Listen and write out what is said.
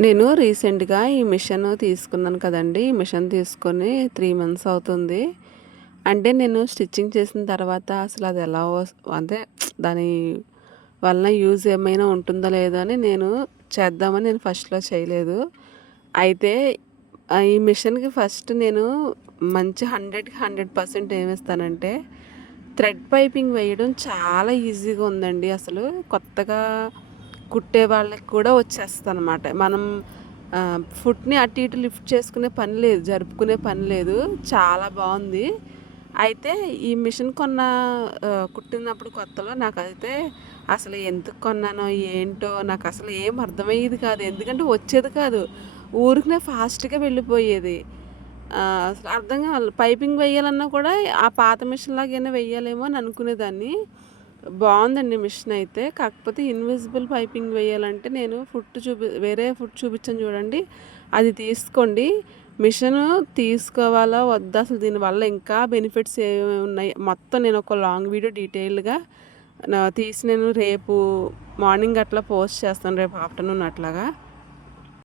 నేను రీసెంట్‌గా ఈ మిషన్ తీసుకున్నాను కదండీ! ఈ మిషన్ తీసుకొని త్రీ మంత్స్ అవుతుంది. అంటే నేను స్టిచ్చింగ్ చేసిన తర్వాత అసలు అది ఎలా అంటే దాని వలన యూజ్ ఏమైనా ఉంటుందో లేదో అని నేను చేద్దామని నేను ఫస్ట్‌లో చేయలేదు. అయితే ఈ మిషన్‌కి ఫస్ట్ నేను మంచి 100కి 100% ఏమిస్తానంటే థ్రెడ్ పైపింగ్ వేయడం చాలా ఈజీగా ఉందండి అసలు. కొత్తగా కుట్టే వాళ్ళకి కూడా వచ్చేస్తుంది అనమాట మనం ఫుడ్ని ఫుట్‌ని అటు ఇటు లిఫ్ట్ చేసుకునే పని లేదు. జరుపుకునే పని లేదు. చాలా బాగుంది అయితే ఈ మిషన్ కొన్న కుట్టినప్పుడు కొత్తలో నాకైతే అసలు ఎందుకు కొన్నానో, ఏంటో నాకు అసలు ఏం అర్థమయ్యేది కాదు. ఎందుకంటే వచ్చేది కాదు. ఊరికినే ఫాస్ట్‌గా వెళ్ళిపోయేది. అసలు అర్థం కావాలి. పైపింగ్ వేయాలన్నా కూడా ఆ పాత మిషన్ లాగానే వేయాలేమో అని అనుకునేదాన్ని. బాగుందండి మిషన్ అయితే. కాకపోతే ఇన్విజిబుల్ పైపింగ్ వేయాలంటే నేను ఫుట్ చూపి వేరే ఫుట్ చూపించాను చూడండి. అది తీసుకోండి. మిషన్ తీసుకోవాలా? వద్దా? అసలు దీనివల్ల ఇంకా బెనిఫిట్స్ ఏమేమి ఉన్నాయి? మొత్తం నేను ఒక లాంగ్ వీడియో డీటెయిల్‌గా నా తీసి నేను రేపు మార్నింగ్ అట్లా పోస్ట్ చేస్తాను. రేపు ఆఫ్టర్‌నూన్ అట్లాగా.